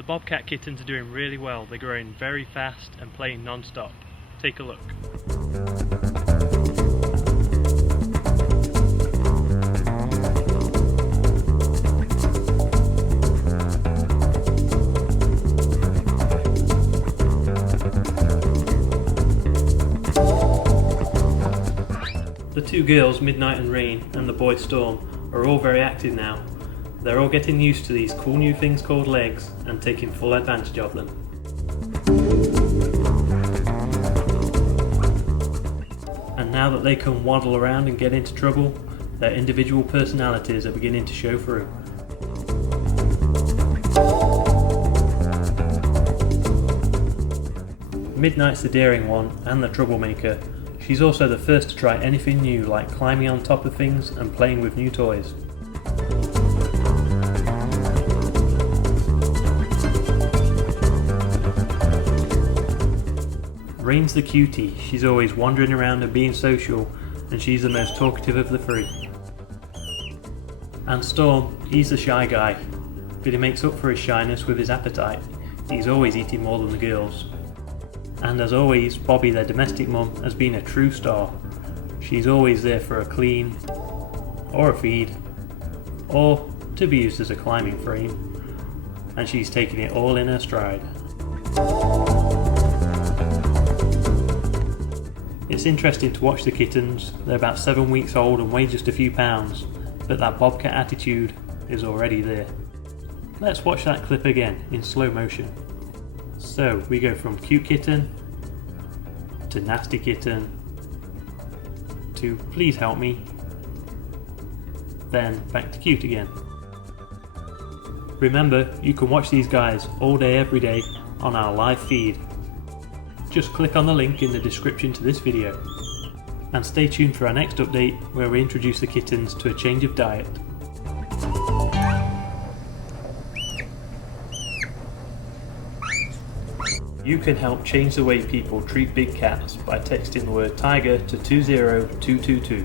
The bobcat kittens are doing really well. They're growing very fast and playing non-stop. Take a look. The two girls, Midnight and Rain, and the boy Storm, are all very active now. They're all getting used to these cool new things called legs and taking full advantage of them. And now that they can waddle around and get into trouble, their individual personalities are beginning to show through. Midnight's the daring one and the troublemaker. She's also the first to try anything new, like climbing on top of things and playing with new toys. Rain's the cutie. She's always wandering around and being social, and she's the most talkative of the three. And Storm, he's the shy guy, but he makes up for his shyness with his appetite. He's always eating more than the girls. And as always, Bobby, their domestic mum, has been a true star. She's always there for a clean, or a feed, or to be used as a climbing frame, and she's taking it all in her stride. It's interesting to watch the kittens. They're about 7 weeks old and weigh just a few pounds, but that bobcat attitude is already there. Let's watch that clip again in slow motion. So we go from cute kitten to nasty kitten to please help me, then back to cute again. Remember, you can watch these guys all day every day on our live feed. Just click on the link in the description to this video. And stay tuned for our next update where we introduce the kittens to a change of diet. You can help change the way people treat big cats by texting the word tiger to 20222.